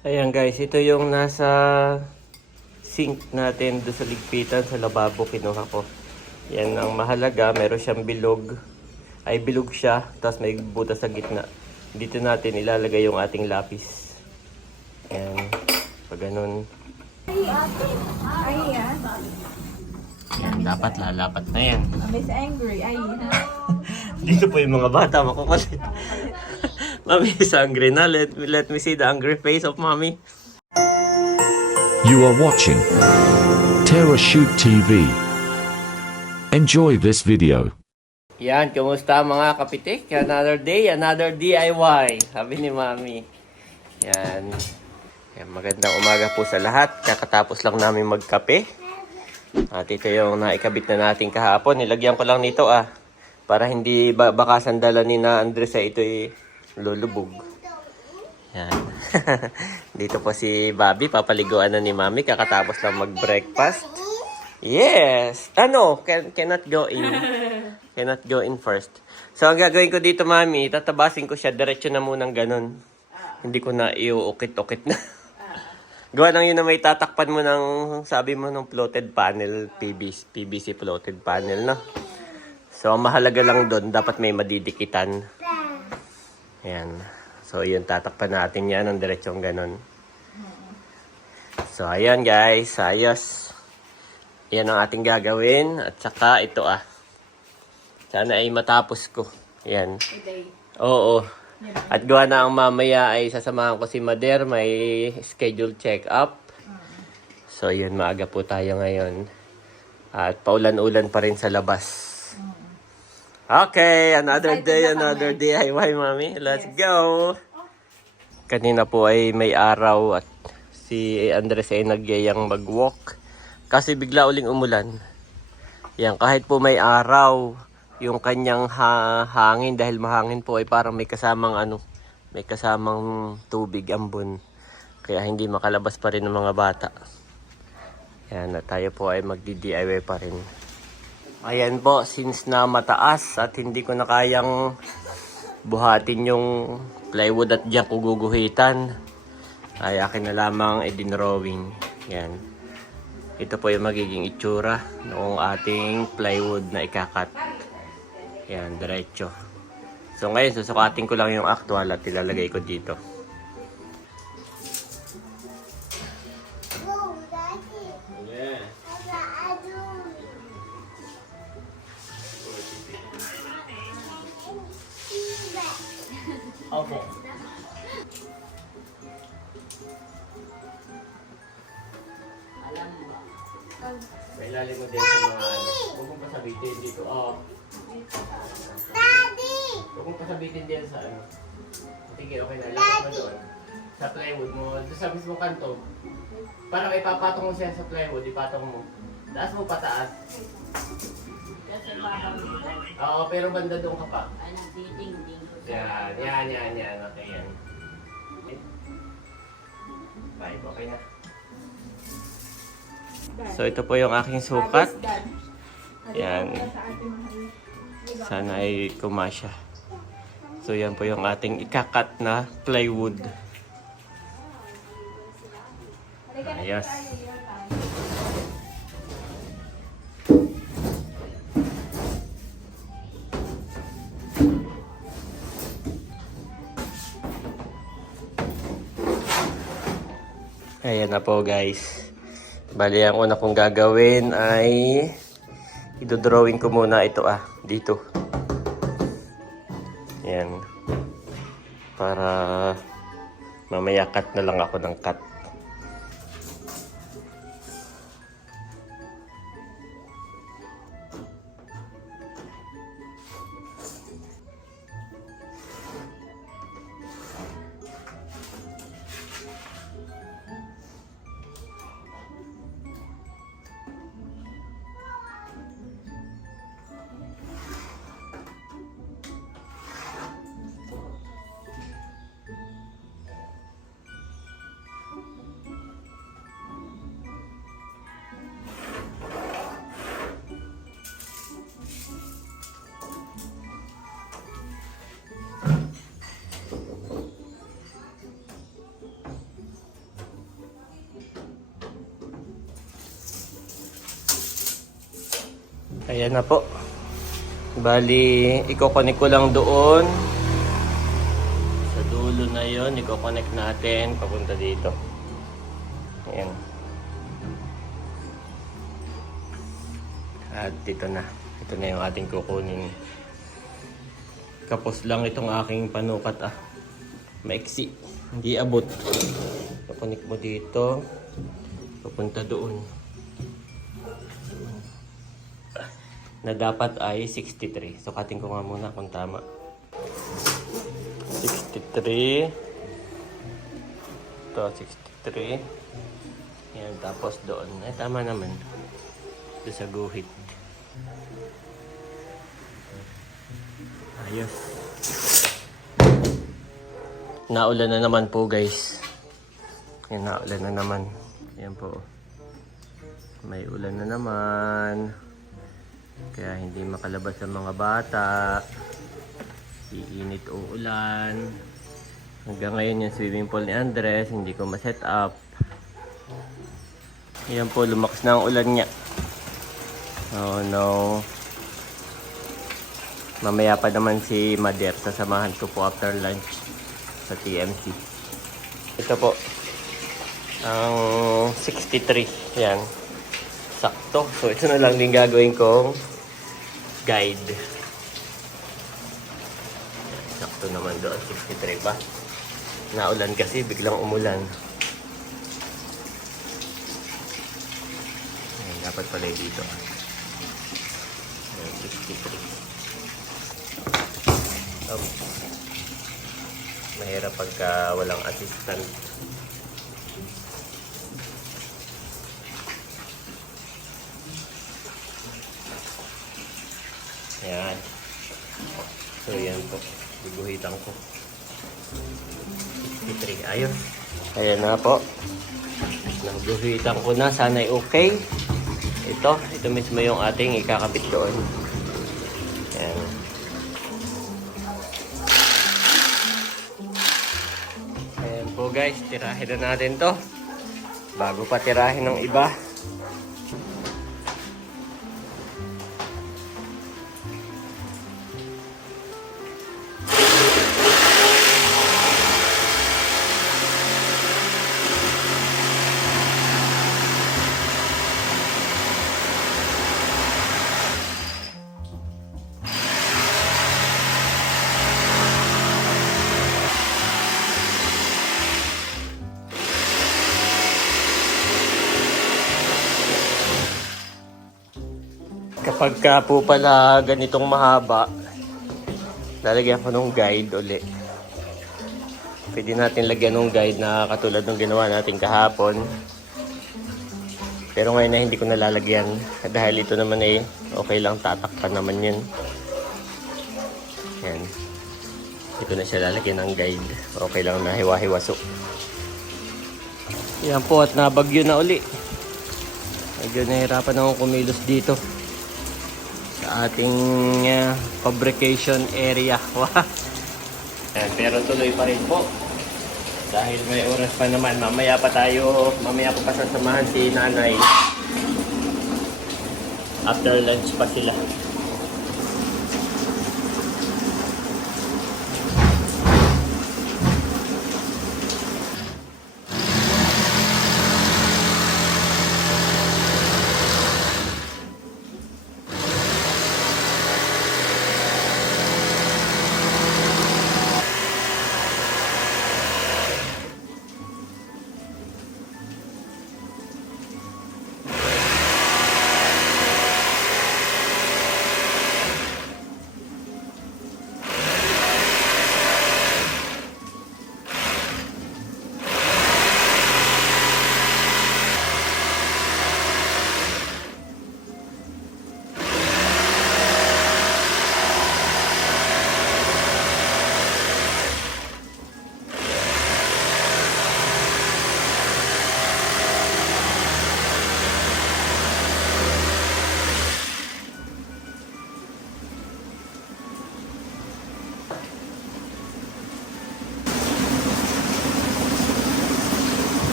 Ayan guys, ito yung nasa sink natin doon sa ligpitan sa lababo kinuha ko. Yan ang mahalaga, meron siyang bilog. Ay bilog siya, tapos may butas sa gitna. Dito natin ilalagay yung ating lapis. Ayan, pag ganun. Ay, ah. Yan, dapat lalapat na yan. Miss Angry. Ay, Dito po yung mga bata, makukulit. Mami is angry na. Let, let me see the angry face of mommy. You are watching Terra Shoot TV. Enjoy this video. Yan, kumusta mga kapitik? Another day, another DIY. Sabi ni Mami. Yan. Yan. Magandang umaga po sa lahat. Kakatapos lang namin magkape. At ito yung naikabit na natin kahapon. Nilagyan ko lang nito ah. Para hindi ba baka sandalan ni na Andres ay ito'y lulubog. Yan. Dito po si Bobby. Papaliguan na ni Mami. Kakatapos lang mag-breakfast. Yes! Ano? Can, cannot go in. Cannot go in first. So, ang gagawin ko dito, Mami, tatabasin ko siya. Diretso na munang ganun. Hindi ko na iuukit-ukit na. Gawa lang yun na may tatakpan mo ng, sabi mo, ng floated panel, PVC, PVC floated panel, no? So, ang mahalaga lang doon, dapat may madidikitan. Ayan. So, yun, tatakpan natin yan ng diretsong ganun. So, ayan guys, ayos. Yan ang ating gagawin. At saka ito ah. Sana ay matapos ko. Yan. today. Oo. At gawa na ang mamaya ay sasamahan ko si Mader. May schedule check-up. So yun, maaga po tayo ngayon. At paulan-ulan pa rin sa labas. Okay, another day, another DIY, mami. Let's go! Kanina po ay may araw at si Andres ay nagyayang mag-walk. Kasi bigla uling umulan. Yan, kahit po may araw, yung kanyang ha- hangin dahil mahangin po ay parang may kasamang ano, may kasamang tubig ambon. Kaya hindi makalabas pa rin ng mga bata. Yan, at tayo po ay magdi-DIY pa rin. Ayan po, since na mataas at hindi ko na kayang buhatin yung plywood at diyan ko guguhitan, ay akin na lamang i-drawing. Yan. Ito po yung magiging itsura ng ating plywood na ikakat. Yan, diretso. So ngayon, susukatin ko lang yung actual at ilalagay ko dito. Five, okay na. So, ito po yung aking sukat. Yan. Sana ay kumasya. So, yan po yung ating ikakat na plywood. Ayos. Ayan na po guys. Bali, ang una kong gagawin ay idodrawing ko muna ito ah, dito. Yan. Para mamaya cut na lang ako ng cut. Ayan na po. Bali, iko-connect ko lang doon. Sa dulo na yon, iko-connect natin papunta dito. Ayan. At dito na. Ito na yung ating kukunin. Kapos lang itong aking panukat ah. Maiksi. Hindi abot. Iko-connect mo dito. Papunta doon. Na dapat ay 63. Sukatin ko nga muna kung tama. 63. Ito, 63. Yan, tapos doon. Ay, tama naman. Doon sa guhit. Ayos. Naulan na naman po guys. Yan, naulan na naman. Yan po. May ulan na naman. Kaya hindi makalabas ang mga bata. Iinit o ulan. Hanggang ngayon yung swimming pool ni Andres, hindi ko ma-set up. Yan po, lumakas na ang ulan niya. Oh no. Mamaya pa naman si Mader, sasamahan ko po after lunch sa TMC. Ito po, ang 63. Yan. Sakto. So, ito na lang din gagawin kong guide. Sakto naman doon. 63 ba? Naulan kasi, biglang umulan. Ayan, dapat pala dito. Ayan, 63. Oh. Mahirap pagka walang assistant. Ayan. So, yan po. Biguhitan ko. 63. Ayun. Ayan na po. Naguhitan ko na. Sana'y okay. Ito. Ito mismo yung ating ikakabit doon. Ayan. Ayan po guys. Tirahin na natin to. Bago pa tirahin ng iba. Kapag ka po pala ganitong mahaba, lalagyan ko ng guide uli. Pwede natin lagyan ng guide na katulad ng ginawa natin kahapon. Pero ngayon na hindi ko nalalagyan dahil ito naman ay okay lang tatakpan naman yun. Yan. Ito na siya lalagyan ng guide. Okay lang na hiwa-hiwaso. Yan po at nabagyo na uli. Medyo nahirapan akong kumilos dito ating uh, fabrication area. Ayan, pero tuloy pa rin po. Dahil may oras pa naman, mamaya pa tayo, mamaya pa sasamahan si nanay. After lunch pa sila.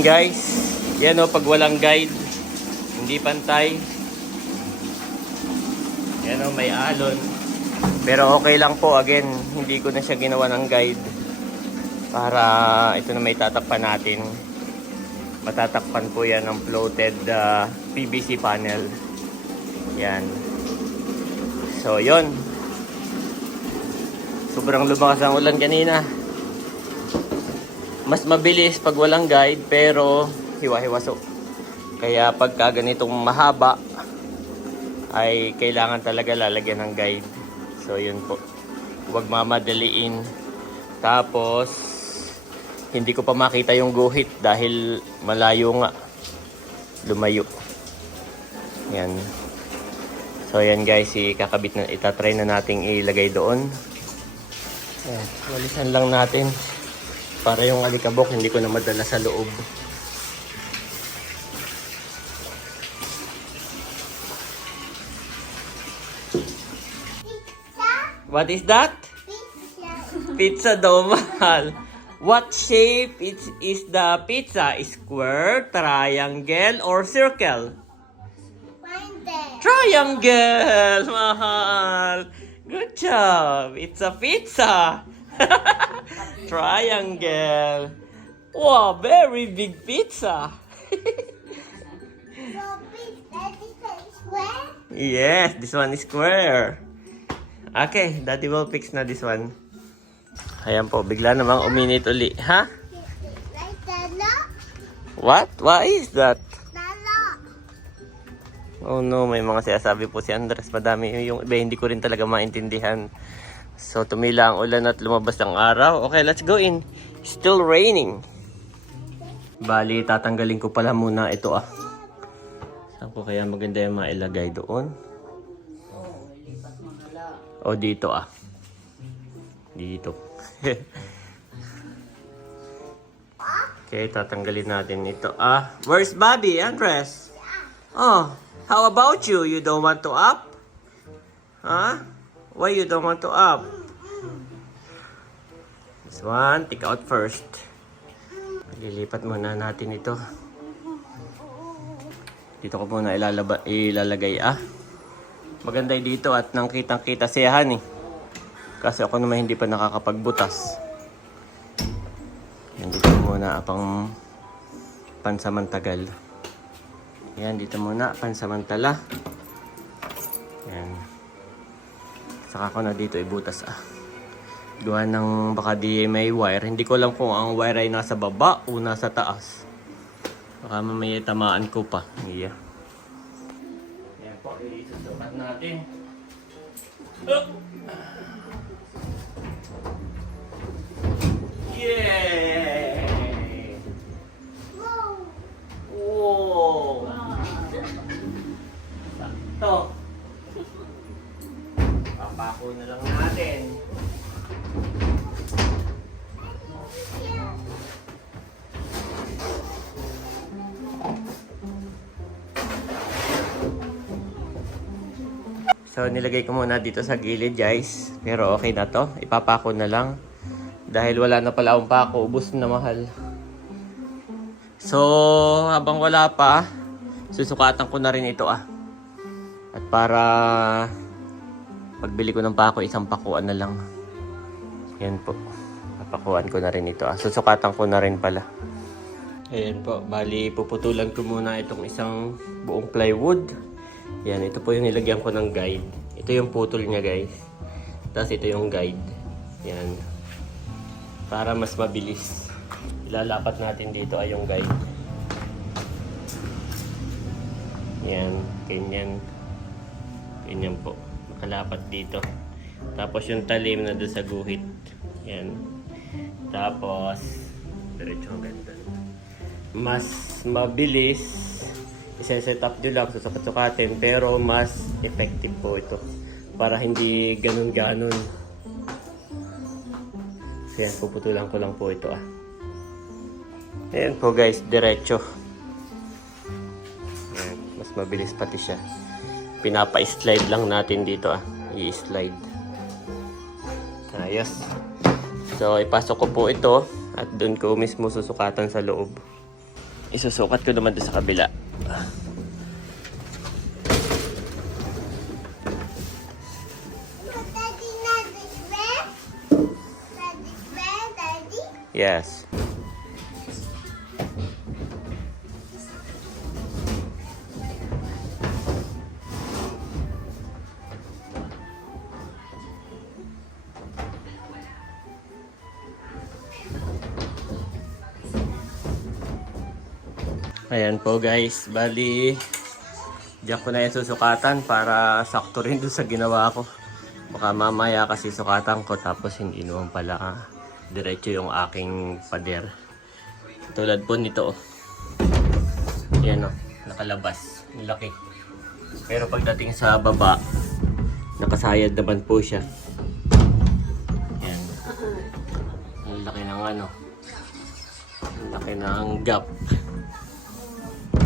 Guys. Yan o, pag walang guide, hindi pantay. Yan o, may alon. Pero okay lang po, again, hindi ko na siya ginawa ng guide. Para ito na may tatakpan natin. Matatakpan po yan ng floated ah, PVC panel. Yan. So, yon Sobrang lumakas ang ulan kanina. Mas mabilis pag walang guide, pero hiwa-hiwaso. Kaya pagka ganitong mahaba, ay kailangan talaga lalagyan ng guide. So, yun po. Huwag mamadaliin. Tapos, hindi ko pa makita yung guhit dahil malayo nga. Lumayo. Yan. So, yan guys, ikakabit na, itatry na nating ilagay doon. Ayan, walisan lang natin para yung alikabok hindi ko na madala sa loob. What is that? Pizza daw mahal. What shape is, is the pizza? Square, triangle, or circle? Triangle! Mahal! Good job! It's a pizza! Triangle! Wow, very big pizza! yes, this one is square. Okay, daddy will fix na this one. Ayan po, bigla namang uminit uli. Ha? What? What is that? Oh no, may mga sinasabi po si Andres. Madami yung iba, hindi ko rin talaga maintindihan. So, tumila ang ulan at lumabas ang araw. Okay, let's go in. Still raining. Bali, tatanggalin ko pala muna ito ah. Saan ko kaya maganda yung mailagay doon? O dito ah. Dito. okay, tatanggalin natin ito ah. Where's Bobby, Andres? Oh, how about you? You don't want to up? Huh? Why you don't want to up? This one, take out first. Lilipat muna natin ito. Dito ko muna ilalaba, ilalagay ah. Maganda dito at nang kitang kita siya eh. Kasi ako naman hindi pa nakakapagbutas. Yan dito muna apang pansamantagal. Yan, dito muna, pansamantala. Yan. Saka ko na dito ibutas ah. Gawa ng baka di may wire. Hindi ko alam kung ang wire ay nasa baba o nasa taas. Baka mamaya tamaan ko pa. Yeah. Yan po, isusukat natin. Oh. Papako na lang natin. So, nilagay ko muna dito sa gilid, guys. Pero okay na to. Ipapako na lang. Dahil wala na pala akong pako. Ubus na mahal. So, habang wala pa, susukatan ko na rin ito ah. At para pagbili ko ng pako, isang pakuan na lang. Yan po. Papakuan ko na rin ito ah. Susukatan ko na rin pala. Ayan po. Bali, puputulan ko muna itong isang buong plywood. Yan, ito po yung nilagyan ko ng guide. Ito yung putol niya guys. Tapos ito yung guide. Yan. Para mas mabilis. Ilalapat natin dito ay yung guide. Yan, ganyan. Ganyan po. Nakalapat dito. Tapos yung talim na doon sa guhit. Yan. Tapos, diretso hanggang doon. Mas mabilis isa-set up nyo lang, susukat-sukatin, pero mas effective po ito. Para hindi ganun-ganon. So yan, puputulan ko lang po ito ah. Ayan po guys, diretso. Ayan, mas mabilis pati siya. Pinapa-slide lang natin dito ah. I-slide. Ayos. So, ipasok ko po ito at doon ko mismo susukatan sa loob. Isusukat ko naman doon sa kabila. Yes. Ayan po guys, bali diyan ko na yung susukatan para sakto rin doon sa ginawa ko. Baka mamaya kasi sukatan ko tapos hindi naman pala ah, diretso yung aking pader. Tulad po nito. oh. Yan o, nakalabas. Laki. Pero pagdating sa baba, nakasayad naman po siya. Yan. Ang laki ng ano. Ang laki ng gap.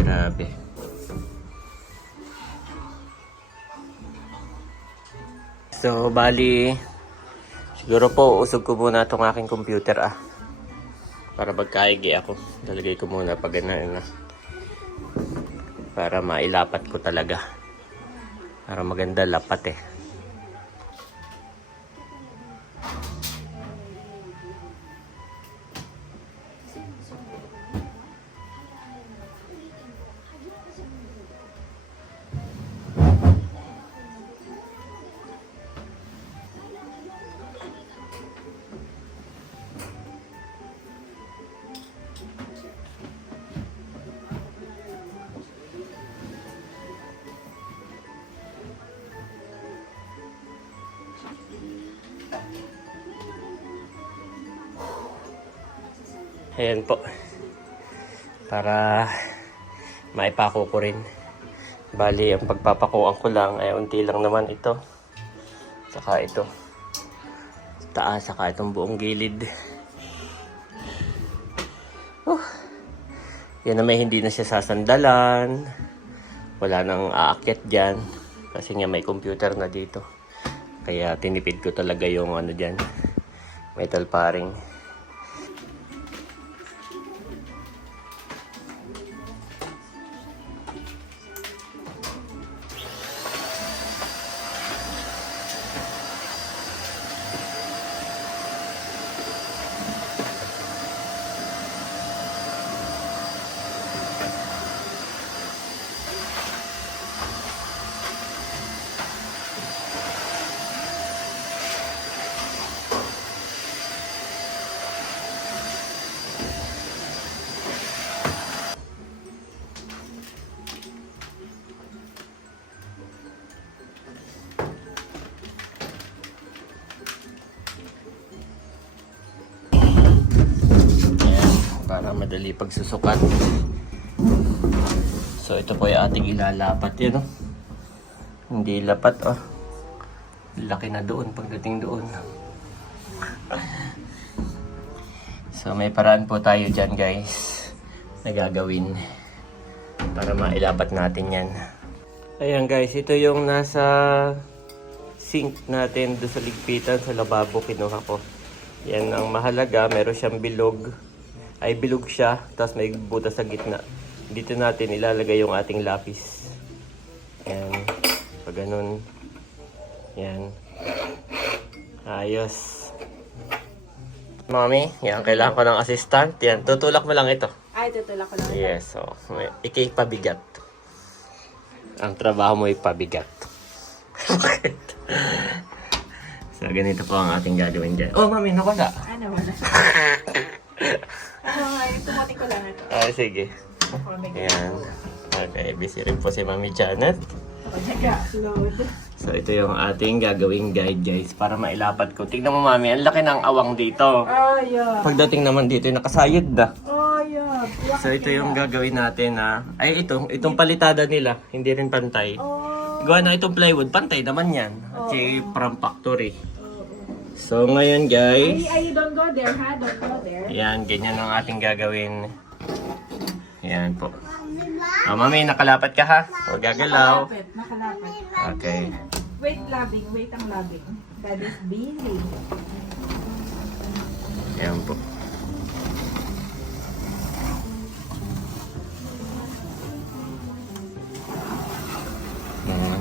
Grabe. So, bali, siguro po, usog ko muna itong aking computer ah. Para pagkaigi ako, talagay ko muna pag ganun na. Para mailapat ko talaga. Para maganda lapat eh. Ayan po. Para maipako ko rin. Bali, ang pagpapakuan ko lang ay unti lang naman ito. Saka ito. Taas, saka itong buong gilid. Uh, yan na may hindi na siya sasandalan. Wala nang aakyat dyan. Kasi nga may computer na dito. Kaya tinipid ko talaga yung ano dyan. Metal paring. Pagsusukat. So ito po yung ating ilalapat yun. Oh. Hindi lapat oh. Laki na doon pagdating doon. So may paraan po tayo dyan guys na gagawin para mailapat natin yan. Ayan guys, ito yung nasa sink natin doon sa ligpitan sa lababo kinuha ko. Yan ang mahalaga, meron siyang bilog. Ay bilog siya, tapos may butas sa gitna. Dito natin ilalagay yung ating lapis. Yan. Pag ganun. Yan. Ayos. Mami, yan, kailangan ko ng assistant. Yan, tutulak mo lang ito. Ay, tutulak ko lang. Yes, so, ikay pabigat. Ang trabaho mo ay pabigat. Bakit? so, ganito po ang ating gagawin dyan. Oh, mami, nawala. Ano, wala. Ay, tumati ko lang ito. Ah, sige. Ayan. Okay, busy rin po si Mami Janet. Nag-upload. So, ito yung ating gagawing guide, guys, para mailapat ko. Tignan mo, Mami, ang laki ng awang dito. Oh, yeah. Pagdating naman dito, nakasayad na. Oh, yeah. So, ito yung gagawin natin na... Ay, ito. Itong palitada nila. Hindi rin pantay. Oh, Gawa na itong plywood, pantay naman yan. Kasi from factory. So ngayon guys. Ay, ay, don't go there ha. Don't go there. Yan, ganyan ang ating gagawin. Yan po. Oh, mami, nakalapat ka ha. Huwag gagalaw. Nakalapit, nakalapit. Okay. Wait, loving. Wait ang loving. That is busy. Yan po. Yan.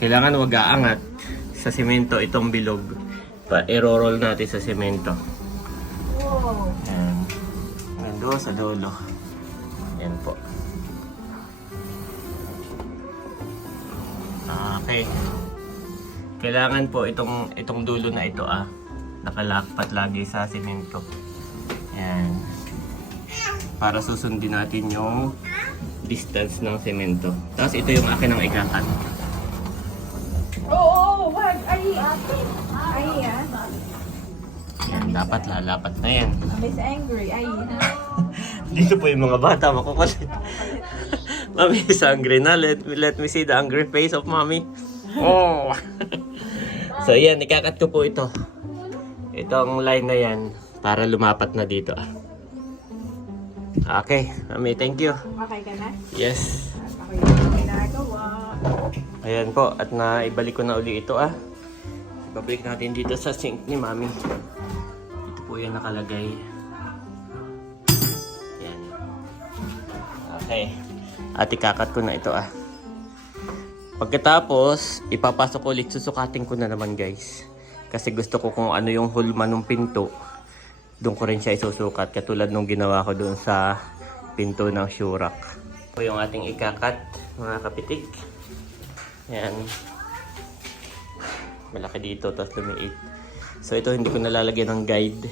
Kailangan wag aangat sa simento itong bilog. Pa i-roll natin sa semento. Wow. Ayan. Ayan doon sa dulo. Ayan po. Okay. Kailangan po itong itong dulo na ito ah nakalakpat lagi sa semento. Ayan. Para susundin natin yung distance ng semento. Tapos ito yung akin ang ikakat. Oo, oh, wag. Ay, ay, ah. Ayan, dapat lalapat na yan. Miss Angry, ay. Dito po yung mga bata, makukulit. Mami is angry na. Let, let me see the angry face of mommy. Oh! so yan, ikakat ko po ito. Itong line na yan para lumapat na dito. ah. Okay, mami, thank you. Okay ka na? Yes. Yung ginagawa. Ayan po, at naibalik ko na uli ito ah. Babalik natin dito sa sink ni mami. Ito po yan nakalagay. Yan. Okay. At ikakat ko na ito ah. Pagkatapos, ipapasok ko ulit, susukatin ko na naman guys. Kasi gusto ko kung ano yung hulma ng pinto. Doon ko rin siya isusukat. Katulad nung ginawa ko doon sa pinto ng Shurak. Ito yung ating ikakat, mga kapitik. Yan. Malaki dito, tapos lumiit. So ito hindi ko nalalagyan ng guide.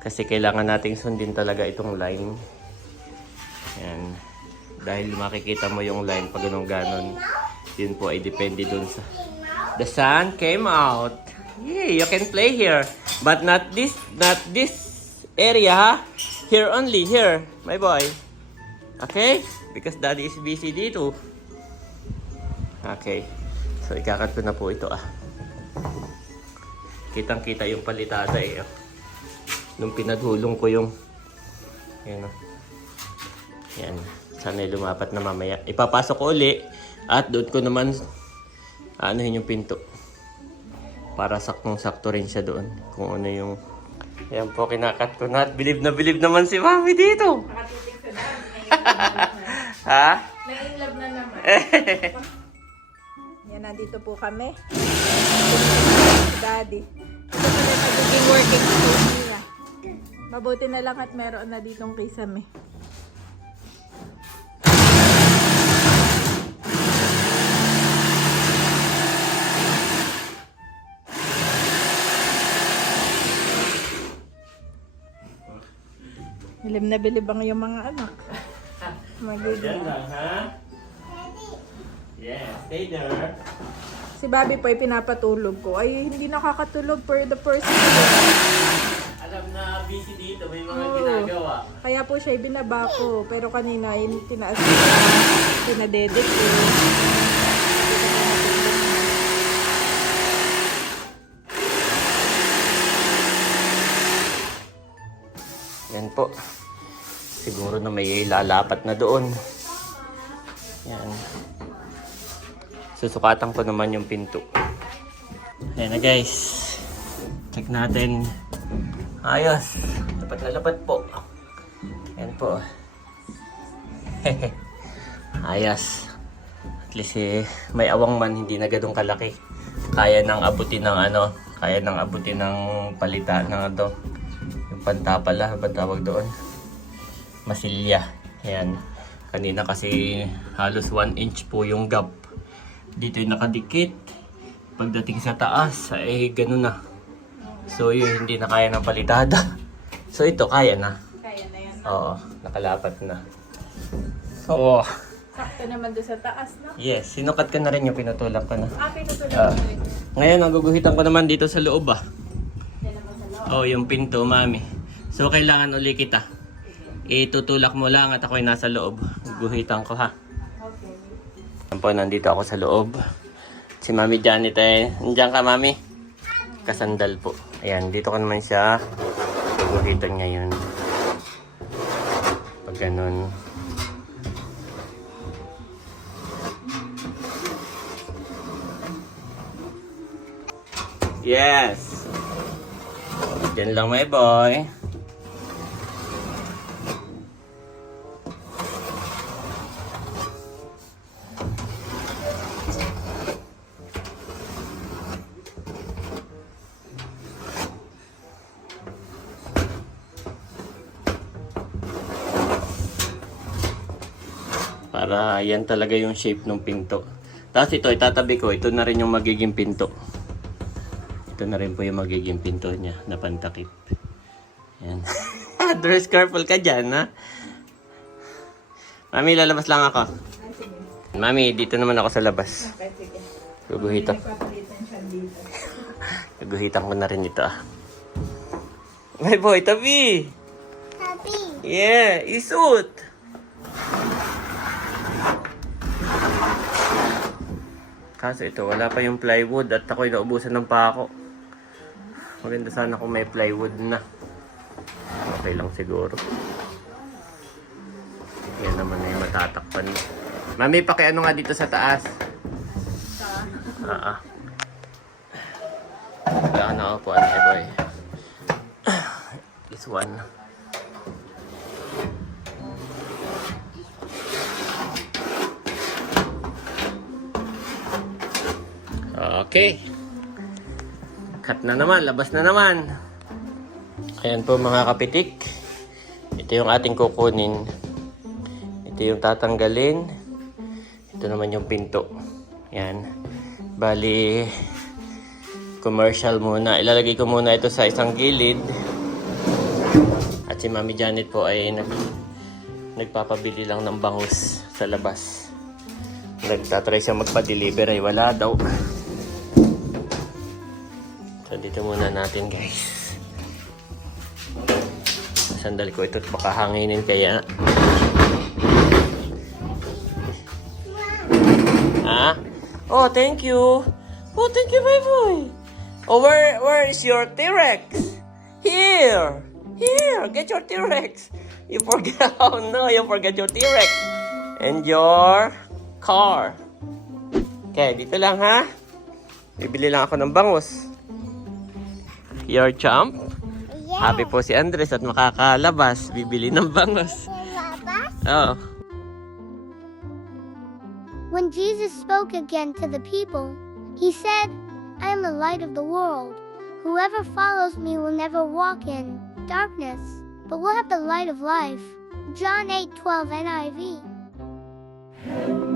Kasi kailangan nating sundin talaga itong line. Yan. Dahil makikita mo yung line pag ganun ganon. Yun po ay depende dun sa... The sun came out. Yeah, you can play here. But not this, not this area, ha? Here only, here, my boy. Okay? Because daddy is busy dito. Okay. So, ikakat ko na po ito ah. Kitang-kita yung palitada eh. oh. Nung pinaghulong ko yung... Yan oh. Yan. Sana lumapat na mamaya. Ipapasok ko uli. At doon ko naman anuhin yung pinto. Para saktong-sakto rin siya doon. Kung ano yung... Yan po, kinakat ko na. At bilib na bilib naman si Mami dito. Nakatitig sa daan. ha? Na-inlove na naman. Yan, nandito po kami. Daddy. Ito pala magiging working space nila. Mabuti na lang at meron na ditong kisame. Bilim na bilib ang yung mga anak. Magiging. lang, ha? Yes, stay there. Si Bobby po ay pinapatulog ko. Ay, hindi nakakatulog for the first time. Alam na busy dito, may mga Oo. ginagawa. Kaya po siya ay binaba ko. Pero kanina, yun, tinaas ko. Pinadedit ko. Yan po. Siguro na may lalapat na doon. Yan. Susukatan ko naman yung pinto. Ayan na guys. Check natin. Ayos. Lapat na lapat po. Yan po. Ayos. At least eh, may awang man hindi na ganun kalaki. Kaya nang abutin ng ano, kaya nang abutin ng palita ng ano, yung panta pala, tawag doon? Masilya. Yan. Kanina kasi halos 1 inch po yung gap. Dito yung nakadikit. Pagdating sa taas, ay ganun na. So yun, hindi na kaya ng palitada. So ito, kaya na. Kaya na yan. Oo, nakalapat na. So, Sakto naman doon sa taas, no? yes, sinukat ka na rin yung pinutulak ko na. Ah, pinutulog ko rin. Ngayon, ang guguhitan ko naman dito sa loob ah. Oh, yung pinto, mami. So, kailangan uli kita. Itutulak mo lang at ako'y nasa loob. Guguhitan ko ha. Po, nandito ako sa loob. Si Mami Janet eh. Nandiyan ka, Mami? Kasandal po. Ayan, dito ko naman siya. Guguhitan ngayon. Pag ganun. Yes! Diyan lang, my boy. Para yan talaga yung shape ng pinto. Tapos ito, itatabi ko. Ito na rin yung magiging pinto. Ito na rin po yung magiging pinto niya na pantakip. Yan. Dress careful ka dyan, ha? Mami, lalabas lang ako. Mami, dito naman ako sa labas. Guguhitan. Guguhitan ko na rin ito, ah. My boy, tabi! Happy. Yeah, isuot! Kaso ito, wala pa yung plywood at ako'y naubusan ng pako. Maganda sana kung may plywood na. Okay lang siguro. Yan naman na yung matatakpan. Mami, pakiano nga dito sa taas. Ah, ah. Wala ka na ako po, boy. This one. Okay. Cut na naman, labas na naman. Ayan po mga kapitik. Ito yung ating kukunin. Ito yung tatanggalin. Ito naman yung pinto. Yan. Bali, commercial muna. Ilalagay ko muna ito sa isang gilid. At si Mami Janet po ay nag, nagpapabili lang ng bangus sa labas. Nagtatry siya magpa-deliver ay wala daw. So dito muna natin guys. Sandal ko ito baka hanginin kaya. Ha? Oh, thank you. Oh, thank you, my boy. Oh, where where is your T-Rex? Here. Here, get your T-Rex. You forgot. Oh no, you forgot your T-Rex. And your car. Okay, dito lang ha. Bibili lang ako ng bangus. Your chump. Yeah. Happy po si Andres at makakalabas. Bibili ng bangus. Papa. Oh. When Jesus spoke again to the people, he said, I am the light of the world. Whoever follows me will never walk in darkness, but will have the light of life. John 8 12 NIV.